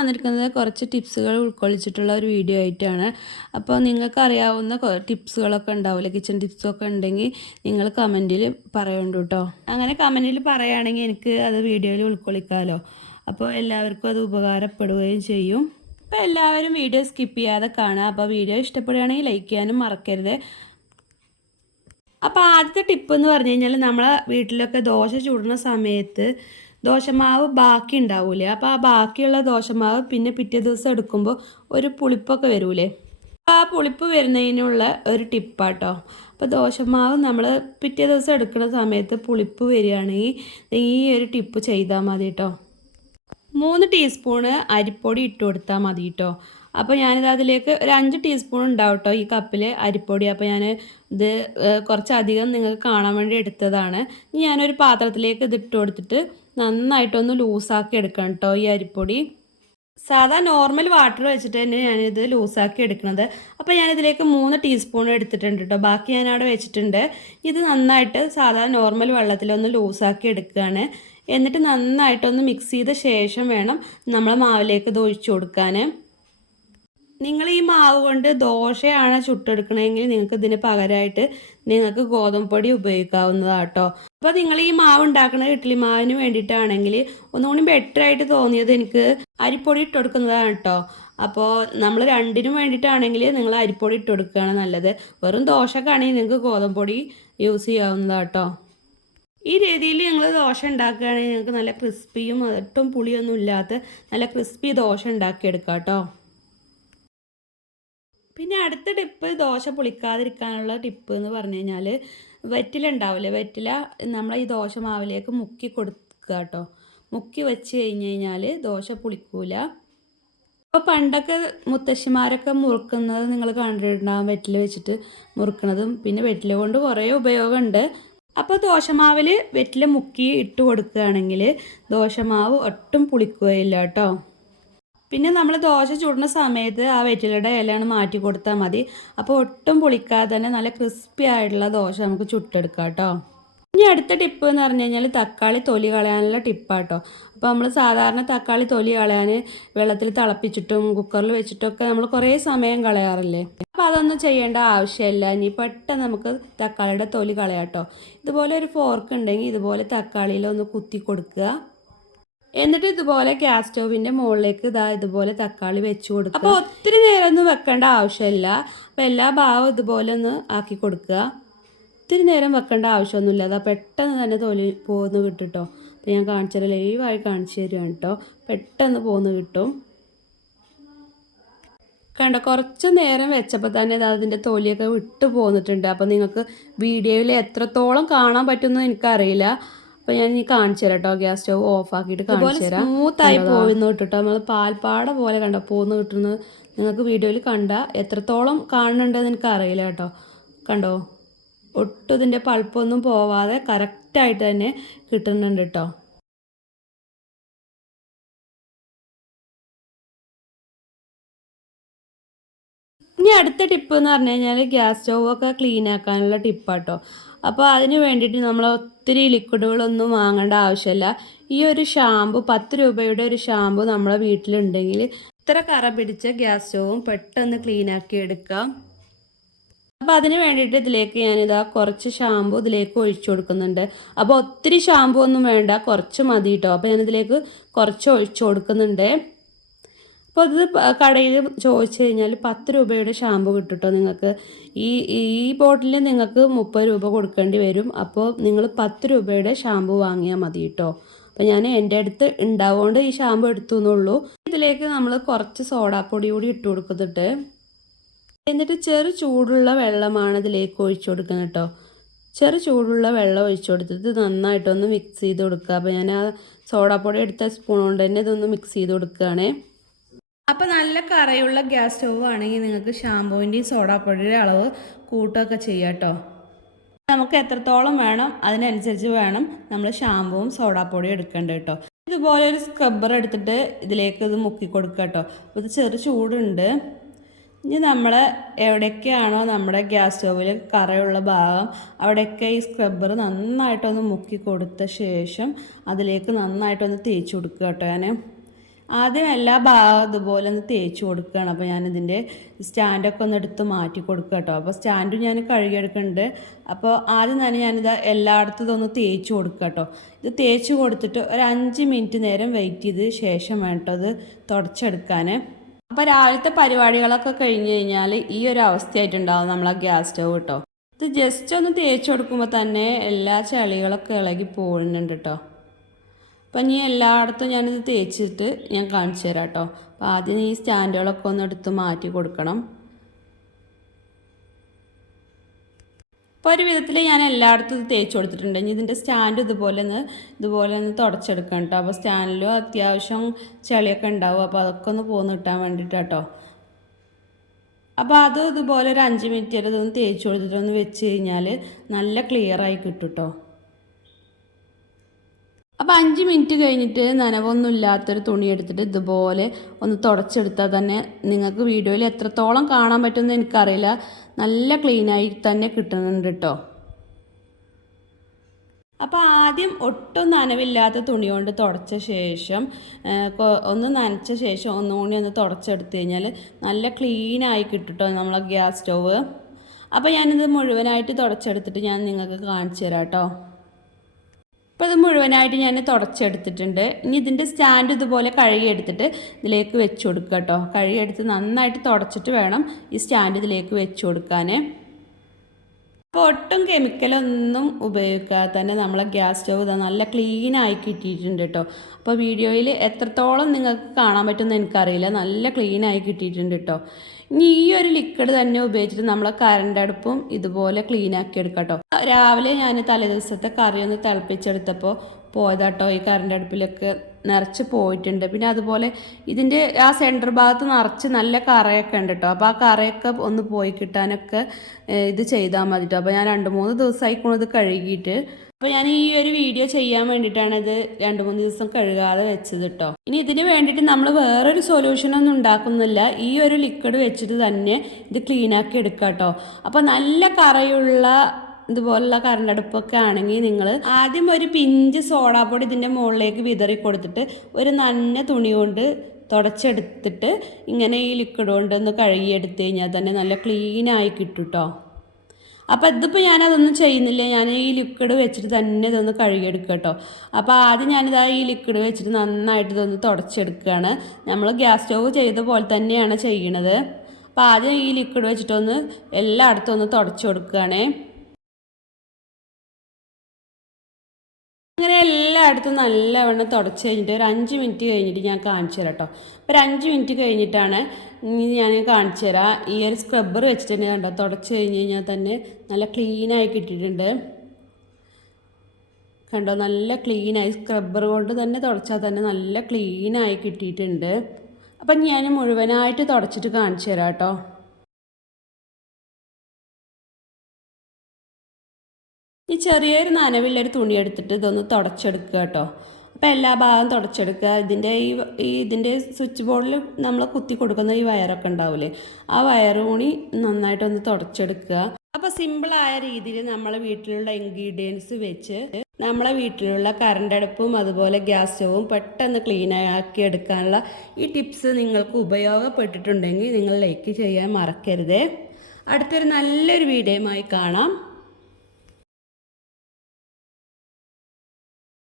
വന്നിരിക്കുന്നത് കുറച്ച് ടിപ്സുകൾ ഉൾക്കൊള്ളിച്ചിട്ടുള്ള ഒരു വീഡിയോ ആയിട്ടാണ്. അപ്പോൾ നിങ്ങൾക്ക് അറിയാവുന്ന ടിപ്സുകളൊക്കെ ഉണ്ടാവില്ലേ, കിച്ചൺ ടിപ്സൊക്കെ ഉണ്ടെങ്കിൽ നിങ്ങൾ കമൻറ്റിൽ പറയണ്ട കേട്ടോ. അങ്ങനെ കമൻറ്റിൽ പറയുകയാണെങ്കിൽ എനിക്ക് അത് വീഡിയോയിൽ ഉൾക്കൊള്ളിക്കാമല്ലോ. അപ്പോൾ എല്ലാവർക്കും അത് ഉപകാരപ്പെടുകയും ചെയ്യും. അപ്പോൾ എല്ലാവരും വീഡിയോ സ്കിപ്പ് ചെയ്യാതെ കാണുക. അപ്പോൾ വീഡിയോ ഇഷ്ടപ്പെടുകയാണെങ്കിൽ ലൈക്ക് ചെയ്യാനും മറക്കരുത്. അപ്പോൾ ആദ്യത്തെ ടിപ്പ് എന്ന് പറഞ്ഞു കഴിഞ്ഞാൽ നമ്മളെ വീട്ടിലൊക്കെ ദോശ ചുടുന്ന സമയത്ത് ദോശമാവ് ബാക്കി ഉണ്ടാവില്ലേ, അപ്പോൾ ആ ബാക്കിയുള്ള ദോശമാവ് പിന്നെ പിറ്റേ ദിവസം എടുക്കുമ്പോൾ ഒരു പുളിപ്പൊക്കെ വരൂലേ, ആ പുളിപ്പ് വരുന്നതിനുള്ള ഒരു ടിപ്പാട്ടോ. അപ്പോൾ ദോശമാവ് നമ്മൾ പിറ്റേ ദിവസം എടുക്കുന്ന സമയത്ത് പുളിപ്പ് വരികയാണെങ്കിൽ ഈ ഒരു ടിപ്പ് ചെയ്താൽ മതി കേട്ടോ. 3 ടീസ്പൂണ് അരിപ്പൊടി ഇട്ട് കൊടുത്താൽ മതി കേട്ടോ. അപ്പോൾ ഞാനിത് അതിലേക്ക് ഒരു 5 ടീസ്പൂൺ ഉണ്ടാവും കേട്ടോ ഈ കപ്പിൽ അരിപ്പൊടി. അപ്പോൾ ഞാൻ ഇത് കുറച്ചധികം നിങ്ങൾക്ക് കാണാൻ വേണ്ടി എടുത്തതാണ്. ഇനി ഞാനൊരു പാത്രത്തിലേക്ക് ഇത് ഇട്ട് കൊടുത്തിട്ട് നന്നായിട്ടൊന്ന് ലൂസാക്കി എടുക്കണം കേട്ടോ ഈ അരിപ്പൊടി. സാധാ നോർമൽ വാട്ടർ വെച്ചിട്ട് തന്നെ ഞാനിത് ലൂസാക്കി എടുക്കുന്നത്. അപ്പോൾ ഞാനിതിലേക്ക് 3 ടീസ്പൂൺ എടുത്തിട്ടുണ്ട് കേട്ടോ. ബാക്കി ഞാൻ അവിടെ വെച്ചിട്ടുണ്ട്. ഇത് നന്നായിട്ട് സാധാ നോർമൽ വെള്ളത്തിലൊന്ന് ലൂസാക്കി എടുക്കുകയാണ്. എന്നിട്ട് നന്നായിട്ടൊന്ന് മിക്സ് ചെയ്ത ശേഷം വേണം നമ്മൾ മാവിലേക്ക് ഇത് ഒഴിച്ചു കൊടുക്കാൻ. നിങ്ങൾ ഈ മാവ് കൊണ്ട് ദോശയാണ് ചുട്ടെടുക്കണമെങ്കിൽ നിങ്ങൾക്ക് ഇതിന് പകരമായിട്ട് നിങ്ങൾക്ക് ഗോതമ്പ് പൊടി ഉപയോഗിക്കാവുന്നതാണ് കേട്ടോ. അപ്പോൾ നിങ്ങൾ ഈ മാവ് ഉണ്ടാക്കുന്നത് ഇഡ്ഡലി മാവിന് വേണ്ടിയിട്ടാണെങ്കിൽ ഒന്നുകൂടി ബെറ്ററായിട്ട് തോന്നിയത് എനിക്ക് അരിപ്പൊടി ഇട്ട് കൊടുക്കുന്നതാണ് കേട്ടോ. അപ്പോൾ നമ്മൾ രണ്ടിനും വേണ്ടിയിട്ടാണെങ്കിൽ നിങ്ങൾ അരിപ്പൊടി ഇട്ട് കൊടുക്കുകയാണ് നല്ലത്. വെറും ദോശക്കാണെങ്കിൽ നിങ്ങൾക്ക് ഗോതമ്പ് പൊടി യൂസ് ചെയ്യാവുന്നതാണ് കേട്ടോ. ഈ രീതിയിൽ നിങ്ങൾ ദോശ ഉണ്ടാക്കുകയാണെങ്കിൽ നിങ്ങൾക്ക് നല്ല ക്രിസ്പിയും ഒട്ടും പുളിയൊന്നും ഇല്ലാത്ത നല്ല ക്രിസ്പി ദോശ ഉണ്ടാക്കിയെടുക്കാം കേട്ടോ. പിന്നെ അടുത്ത ടിപ്പ് ദോശ പുളിക്കാതിരിക്കാനുള്ള ടിപ്പ് എന്ന് പറഞ്ഞു കഴിഞ്ഞാൽ വെറ്റില ഉണ്ടാവില്ലേ, വെറ്റില നമ്മൾ ഈ ദോശ മാവിലേക്ക് മുക്കി കൊടുക്കുക കേട്ടോ. മുക്കി വെച്ച് കഴിഞ്ഞാൽ ദോശ പുളിക്കൂല. അപ്പോൾ പണ്ടൊക്കെ മുത്തശ്ശിമാരൊക്കെ മുറുക്കുന്നത് നിങ്ങൾ കണ്ടിട്ടുണ്ടാകും, വെറ്റില വെച്ചിട്ട് മുറുക്കുന്നതും. പിന്നെ വെറ്റില കൊണ്ട് കുറേ ഉപയോഗമുണ്ട്. അപ്പോൾ ദോശമാവിൽ വെറ്റില മുക്കി ഇട്ട് കൊടുക്കുകയാണെങ്കിൽ ദോശമാവ് ഒട്ടും പുളിക്കുകയില്ല കേട്ടോ. പിന്നെ നമ്മൾ ദോശ ചുടുന്ന സമയത്ത് ആ വെറ്റിലയുടെ ഇലയാണ് മാറ്റി കൊടുത്താൽ മതി. അപ്പോൾ ഒട്ടും പൊളിക്കാതെ തന്നെ നല്ല ക്രിസ്പി ആയിട്ടുള്ള ദോശ നമുക്ക് ചുട്ടെടുക്കാം കേട്ടോ. ഇനി അടുത്ത ടിപ്പ് എന്ന് പറഞ്ഞു കഴിഞ്ഞാൽ തക്കാളി തൊലി കളയാനുള്ള ടിപ്പാട്ടോ. അപ്പോൾ നമ്മൾ സാധാരണ തക്കാളി തൊലി കളയാൻ വെള്ളത്തിൽ തിളപ്പിച്ചിട്ടും കുക്കറിൽ വെച്ചിട്ടൊക്കെ നമ്മൾ കുറേ സമയം കളയാറില്ലേ. അപ്പോൾ അതൊന്നും ചെയ്യേണ്ട ആവശ്യമില്ല. ഇനി പെട്ടെന്ന് നമുക്ക് തക്കാളിയുടെ തൊലി കളയാം കേട്ടോ. ഇതുപോലെ ഒരു ഫോർക്ക് ഉണ്ടെങ്കിൽ ഇതുപോലെ തക്കാളിയിലൊന്ന് കുത്തി കൊടുക്കുക. എന്നിട്ട് ഇതുപോലെ ഗ്യാസ് സ്റ്റൗവിൻ്റെ മുകളിലേക്ക് ഇതുപോലെ തക്കാളി വെച്ച് കൊടുക്കുക. അപ്പോൾ ഒത്തിരി നേരമൊന്നും വെക്കേണ്ട ആവശ്യമില്ല. അപ്പോൾ എല്ലാ ഭാഗവും ഇതുപോലെ ഒന്ന് ആക്കി കൊടുക്കുക. ഒത്തിരി നേരം വെക്കേണ്ട ആവശ്യമൊന്നുമില്ല. അതാ പെട്ടെന്ന് തന്നെ തൊലി പോന്ന് കിട്ടും കേട്ടോ. അപ്പോൾ ഞാൻ കാണിച്ചു ലൈവായി കാണിച്ചു തരുവാണ് കേട്ടോ. പെട്ടെന്ന് പോന്ന് കിട്ടും. കണ്ടോ, കുറച്ച് നേരം വെച്ചപ്പോൾ തന്നെ അതിൻ്റെ തൊലിയൊക്കെ വിട്ട് പോന്നിട്ടുണ്ട്. അപ്പോൾ നിങ്ങൾക്ക് വീഡിയോയിൽ എത്രത്തോളം കാണാൻ പറ്റുമെന്ന് എനിക്കറിയില്ല. അപ്പോൾ ഞാൻ ഇനി കാണിച്ചു തരാം കേട്ടോ. ഗ്യാസ് സ്റ്റവ് ഓഫാക്കിയിട്ട് കാണിച്ചു തരാം. സ്മൂത്തായി പോയിന്ന് കിട്ടും. നമ്മൾ പാൽപ്പാട പോലെ കണ്ടോ പോന്ന് കിട്ടുന്നത് നിങ്ങൾക്ക് വീഡിയോയിൽ കണ്ടാൽ എത്രത്തോളം കാണുന്നുണ്ടെന്ന് എനിക്കറിയില്ല കേട്ടോ. കണ്ടോ, ഒട്ടും ഇതിൻ്റെ പൾപ്പൊന്നും പോവാതെ കറക്റ്റായിട്ട് തന്നെ കിട്ടുന്നുണ്ട് കേട്ടോ. ഇനി അടുത്ത ടിപ്പ് എന്ന് പറഞ്ഞു കഴിഞ്ഞാൽ ഗ്യാസ് സ്റ്റൗവൊക്കെ ക്ലീൻ ആക്കാനുള്ള ടിപ്പാട്ടോ. അപ്പോൾ അതിന് വേണ്ടിയിട്ട് നമ്മൾ ഒത്തിരി ലിക്വിഡുകളൊന്നും വാങ്ങേണ്ട ആവശ്യമില്ല. ഈ ഒരു ഷാമ്പു 10 രൂപയുടെ ഒരു ഷാമ്പു നമ്മളെ വീട്ടിലുണ്ടെങ്കിൽ ഇത്ര കറ പിടിച്ച ഗ്യാസ് സ്റ്റൗവും പെട്ടെന്ന് ക്ലീൻ ആക്കി എടുക്കാം. അപ്പോൾ അതിന് വേണ്ടിയിട്ട് ഇതിലേക്ക് ഞാനിതാ കുറച്ച് ഷാമ്പു ഇതിലേക്ക് ഒഴിച്ചു കൊടുക്കുന്നുണ്ട്. അപ്പോൾ ഒത്തിരി ഷാമ്പു ഒന്നും വേണ്ട, കുറച്ച് മതി കേട്ടോ. അപ്പോൾ ഞാനിതിലേക്ക് കുറച്ച് ഒഴിച്ചു കൊടുക്കുന്നുണ്ട്. അപ്പോൾ ഇത് കടയിൽ ചോദിച്ചു കഴിഞ്ഞാൽ 10 രൂപയുടെ ഷാമ്പു കിട്ടും കേട്ടോ നിങ്ങൾക്ക്. ഈ ബോട്ടിലിൽ നിങ്ങൾക്ക് 30 രൂപ കൊടുക്കേണ്ടി വരും. അപ്പോൾ നിങ്ങൾ 10 രൂപയുടെ ഷാമ്പു വാങ്ങിയാൽ മതി കേട്ടോ. അപ്പോൾ ഞാൻ എൻ്റെ അടുത്ത് ഉണ്ടാവുകൊണ്ട് ഈ ഷാമ്പു എടുത്തു എന്നുള്ളൂ. ഇതിലേക്ക് നമ്മൾ കുറച്ച് സോഡാപ്പൊടി കൂടി ഇട്ട് കൊടുക്കുന്നുണ്ട്. എന്നിട്ട് ചെറു ചൂടുള്ള വെള്ളമാണ് ഇതിലേക്ക് ഒഴിച്ചു കൊടുക്കുന്നത് കേട്ടോ. ചെറു ചൂടുള്ള വെള്ളം ഒഴിച്ചു കൊടുത്തിട്ട് നന്നായിട്ടൊന്ന് മിക്സ് ചെയ്ത് കൊടുക്കുക. അപ്പോൾ ഞാൻ ആ സോഡാപ്പൊടി എടുത്ത സ്പൂൺ കൊണ്ട് തന്നെ ഇതൊന്ന് മിക്സ് ചെയ്ത് കൊടുക്കുകയാണേ. അപ്പോൾ നല്ല കറയുള്ള ഗ്യാസ് സ്റ്റൗവ് ആണെങ്കിൽ നിങ്ങൾക്ക് ഷാമ്പൂവിൻ്റെയും സോഡാപ്പൊടിയുടെ അളവ് കൂട്ടുകയൊക്കെ ചെയ്യാം കേട്ടോ. നമുക്ക് എത്രത്തോളം വേണം അതിനനുസരിച്ച് വേണം നമ്മൾ ഷാമ്പൂവും സോഡാപ്പൊടിയും എടുക്കേണ്ടത് കേട്ടോ. ഇതുപോലെ ഒരു സ്ക്രബ്ബർ എടുത്തിട്ട് ഇതിലേക്ക് ഇത് മുക്കി കൊടുക്കുക കേട്ടോ. ഇത് ചെറു ചൂടുണ്ട്. ഇനി നമ്മൾ എവിടെയൊക്കെയാണോ നമ്മുടെ ഗ്യാസ് സ്റ്റൗവിൽ കറയുള്ള ഭാഗം അവിടെയൊക്കെ ഈ സ്ക്രബ്ബർ നന്നായിട്ടൊന്ന് മുക്കി കൊടുത്ത ശേഷം അതിലേക്ക് നന്നായിട്ടൊന്ന് തേച്ച് കൊടുക്കുക കേട്ടോ. ഞാൻ ആദ്യം എല്ലാ ഭാഗവും ഇതുപോലെ ഒന്ന് തേച്ച് കൊടുക്കുകയാണ്. അപ്പോൾ ഞാനിതിൻ്റെ സ്റ്റാൻഡൊക്കെ ഒന്ന് എടുത്ത് മാറ്റി കൊടുക്കുക കേട്ടോ. അപ്പോൾ സ്റ്റാൻഡും ഞാൻ കഴുകിയെടുക്കുന്നുണ്ട്. അപ്പോൾ ആദ്യം തന്നെ ഞാനിത് എല്ലായിടത്തും ഇതൊന്ന് തേച്ച് കൊടുക്കുക കേട്ടോ. ഇത് തേച്ച് കൊടുത്തിട്ട് ഒരു 5 മിനിറ്റ് നേരം വെയിറ്റ് ചെയ്ത് ശേഷം വേട്ടോ ഇത് തുടച്ചെടുക്കാൻ. അപ്പോൾ രാവിലത്തെ പരിപാടികളൊക്കെ കഴിഞ്ഞ് കഴിഞ്ഞാൽ ഈ ഒരു അവസ്ഥയായിട്ടുണ്ടാവും നമ്മളെ ഗ്യാസ് സ്റ്റവ് കേട്ടോ. ഇത് ജസ്റ്റ് ഒന്ന് തേച്ച് കൊടുക്കുമ്പോൾ തന്നെ എല്ലാ ചളികളൊക്കെ ഇളകി പോകുന്നുണ്ട് കേട്ടോ. അപ്പം ഇനി എല്ലായിടത്തും ഞാനിത് തേച്ചിട്ട് ഞാൻ കാണിച്ചു തരാം കേട്ടോ. അപ്പോൾ ആദ്യം ഈ സ്റ്റാൻഡുകളൊക്കെ ഒന്ന് എടുത്ത് മാറ്റി കൊടുക്കണം. അപ്പോൾ ഒരു വിധത്തിൽ ഞാൻ എല്ലായിടത്തും ഇത് തേച്ച് കൊടുത്തിട്ടുണ്ട്. ഇനി ഇതിൻ്റെ സ്റ്റാൻഡ് ഇതുപോലെ ഒന്ന് തുടച്ചെടുക്കണം കേട്ടോ. അപ്പോൾ സ്റ്റാൻഡിലും അത്യാവശ്യം ചെളിയൊക്കെ ഉണ്ടാവും. അപ്പോൾ അതൊക്കെ ഒന്ന് പോന്ന് കിട്ടാൻ വേണ്ടിയിട്ട് കേട്ടോ. അപ്പോൾ അത് ഇതുപോലെ ഒരു 5 മിനിറ്റ് വരെ ഇതൊന്ന് തേച്ച് കൊടുത്തിട്ടൊന്ന് വെച്ച് കഴിഞ്ഞാൽ നല്ല ക്ലിയറായി കിട്ടും കേട്ടോ. അപ്പോൾ 5 മിനിറ്റ് കഴിഞ്ഞിട്ട് നനവൊന്നും ഇല്ലാത്തൊരു തുണി എടുത്തിട്ട് ഇതുപോലെ ഒന്ന് തുടച്ചെടുത്താൽ തന്നെ നിങ്ങൾക്ക് വീഡിയോയിൽ എത്രത്തോളം കാണാൻ പറ്റുമെന്ന് എനിക്കറിയില്ല, നല്ല ക്ലീനായി തന്നെ കിട്ടുന്നുണ്ട് കേട്ടോ. അപ്പോൾ ആദ്യം ഒട്ടും നനവില്ലാത്ത തുണി കൊണ്ട് തുടച്ച ശേഷം ഒന്ന് നനച്ച ശേഷം ഒന്നുകൂടി ഒന്ന് തുടച്ചെടുത്ത് കഴിഞ്ഞാൽ നല്ല ക്ലീനായി കിട്ടും കേട്ടോ നമ്മളെ ഗ്യാസ് സ്റ്റവ്. അപ്പോൾ ഞാനിത് മുഴുവനായിട്ട് തുടച്ചെടുത്തിട്ട് ഞാൻ നിങ്ങൾക്ക് കാണിച്ചു തരാം കേട്ടോ. അപ്പോൾ ഇത് മുഴുവനായിട്ട് ഞാൻ തുടച്ചെടുത്തിട്ടുണ്ട്. ഇനി ഇതിൻ്റെ സ്റ്റാൻഡ് ഇതുപോലെ കഴുകിയെടുത്തിട്ട് ഇതിലേക്ക് വെച്ച് കൊടുക്കുക കേട്ടോ. കഴുകിയെടുത്ത് നന്നായിട്ട് തുടച്ചിട്ട് വേണം ഈ സ്റ്റാൻഡ് ഇതിലേക്ക് വെച്ച് കൊടുക്കാൻ. അപ്പോൾ ഒട്ടും കെമിക്കലൊന്നും ഉപയോഗിക്കാതെ തന്നെ നമ്മളെ ഗ്യാസ് സ്റ്റവ് ഇതാ നല്ല ക്ലീനായി കിട്ടിയിട്ടുണ്ട് കേട്ടോ. അപ്പോൾ വീഡിയോയിൽ എത്രത്തോളം നിങ്ങൾക്ക് കാണാൻ പറ്റുമെന്ന് എനിക്കറിയില്ല, നല്ല ക്ലീനായി കിട്ടിയിട്ടുണ്ട് കേട്ടോ. ഇനി ഈ ഒരു ലിക്വിഡ് തന്നെ ഉപയോഗിച്ചിട്ട് നമ്മളെ കറണ്ട് അടുപ്പും ഇതുപോലെ ക്ലീനാക്കി എടുക്കാം കേട്ടോ. രാവിലെ ഞാൻ തലേദിവസത്തെ കറി ഒന്ന് തിളപ്പിച്ചെടുത്തപ്പോൾ പോയതാട്ടോ ഈ കറണ്ട് അടുപ്പിലൊക്കെ നിറച്ച് പോയിട്ടുണ്ട്. പിന്നെ അതുപോലെ ഇതിൻ്റെ ആ സെൻറ്റർ ഭാഗത്ത് നിറച്ച് നല്ല കറയൊക്കെ ഉണ്ട് കേട്ടോ. അപ്പോൾ ആ കറയൊക്കെ ഒന്ന് പോയി കിട്ടാനൊക്കെ ഇത് ചെയ്താൽ മതി കേട്ടോ. അപ്പോൾ ഞാൻ 2-3 ദിവസമായിക്കോളും ഇത് കഴുകിയിട്ട്. അപ്പോൾ ഞാൻ ഈ ഒരു വീഡിയോ ചെയ്യാൻ വേണ്ടിയിട്ടാണ് ഇത് 2-3 ദിവസം കഴുകാതെ വെച്ചത് കേട്ടോ. ഇനി ഇതിന് വേണ്ടിയിട്ട് നമ്മൾ വേറൊരു സൊല്യൂഷനൊന്നും ഉണ്ടാക്കുന്നില്ല, ഈ ഒരു ലിക്വിഡ് വെച്ചിട്ട് തന്നെ ഇത് ക്ലീനാക്കി എടുക്കാം കേട്ടോ. അപ്പോൾ നല്ല കറയുള്ള ഇതുപോലുള്ള കറണ്ട് അടുപ്പൊക്കെ ആണെങ്കിൽ നിങ്ങൾ ആദ്യം ഒരു പിഞ്ച് സോഡാപ്പൊടി ഇതിൻ്റെ മുകളിലേക്ക് വിതറി കൊടുത്തിട്ട് ഒരു നനഞ്ഞ തുണി കൊണ്ട് തുടച്ചെടുത്തിട്ട് ഇങ്ങനെ ഈ ലിക്വിഡ് കൊണ്ട് ഒന്ന് കഴുകിയെടുത്ത് കഴിഞ്ഞാൽ തന്നെ നല്ല ക്ലീനായി കിട്ടും കേട്ടോ. അപ്പോൾ ഇതിപ്പോൾ ഞാനതൊന്നും ചെയ്യുന്നില്ല, ഞാൻ ഈ ലിക്വിഡ് വെച്ചിട്ട് തന്നെ ഇതൊന്ന് കഴുകിയെടുക്കുക കേട്ടോ. അപ്പോൾ ആദ്യം ഞാനിതാ ഈ ലിക്വിഡ് വെച്ചിട്ട് നന്നായിട്ട് ഇതൊന്ന് തുടച്ചെടുക്കുകയാണ്. നമ്മൾ ഗ്യാസ് സ്റ്റവ് ചെയ്ത പോലെ തന്നെയാണ് ചെയ്യണത്. അപ്പോൾ ആദ്യം ഈ ലിക്വിഡ് വെച്ചിട്ടൊന്ന് എല്ലായിടത്തും ഒന്ന് തുടച്ചു കൊടുക്കുകയാണേ. അങ്ങനെ എല്ലായിടത്തും നല്ലവണ്ണം തുടച്ച് കഴിഞ്ഞിട്ട് ഒരു 5 മിനിറ്റ് കഴിഞ്ഞിട്ട് ഞാൻ കാണിച്ചു തരാം കേട്ടോ. ഒരു 5 മിനിറ്റ് കഴിഞ്ഞിട്ടാണ് ഞാൻ കാണിച്ചു തരാം. ഈ ഒരു സ്ക്രബ്ബർ വെച്ചിട്ട് തന്നെ കണ്ടോ തുടച്ച് കഴിഞ്ഞ് കഴിഞ്ഞാൽ തന്നെ നല്ല ക്ലീനായി കിട്ടിയിട്ടുണ്ട് കണ്ടോ. നല്ല ക്ലീനായി സ്ക്രബ്ബർ കൊണ്ട് തന്നെ തുടച്ചാൽ തന്നെ നല്ല ക്ലീനായി കിട്ടിയിട്ടുണ്ട്. അപ്പം ഞാൻ മുഴുവനായിട്ട് തുടച്ചിട്ട് കാണിച്ചു തരാം കേട്ടോ. ഈ ചെറിയൊരു നനവില്ലൊരു തുണി എടുത്തിട്ട് ഇതൊന്ന് തുടച്ചെടുക്കുക കേട്ടോ. അപ്പോൾ എല്ലാ ഭാഗവും തുടച്ചെടുക്കുക. ഇതിൻ്റെ സ്വിച്ച് ബോർഡിൽ നമ്മൾ കുത്തി കൊടുക്കുന്ന ഈ വയറൊക്കെ ഉണ്ടാവില്ലേ, ആ വയർ കൂടി നന്നായിട്ടൊന്ന് തുടച്ചെടുക്കുക. അപ്പോൾ സിമ്പിളായ രീതിയിൽ നമ്മളെ വീട്ടിലുള്ള ഇൻഗ്രീഡിയൻസ് വെച്ച് നമ്മളെ വീട്ടിലുള്ള കറണ്ട് അടുപ്പും അതുപോലെ ഗ്യാസ് സ്റ്റവും പെട്ടെന്ന് ക്ലീനാക്കി എടുക്കാനുള്ള ഈ ടിപ്സ് നിങ്ങൾക്ക് ഉപയോഗപ്പെട്ടിട്ടുണ്ടെങ്കിൽ നിങ്ങൾ ലൈക്ക് ചെയ്യാൻ മറക്കരുതേ. അടുത്തൊരു നല്ലൊരു വീഡിയോയുമായി കാണാം.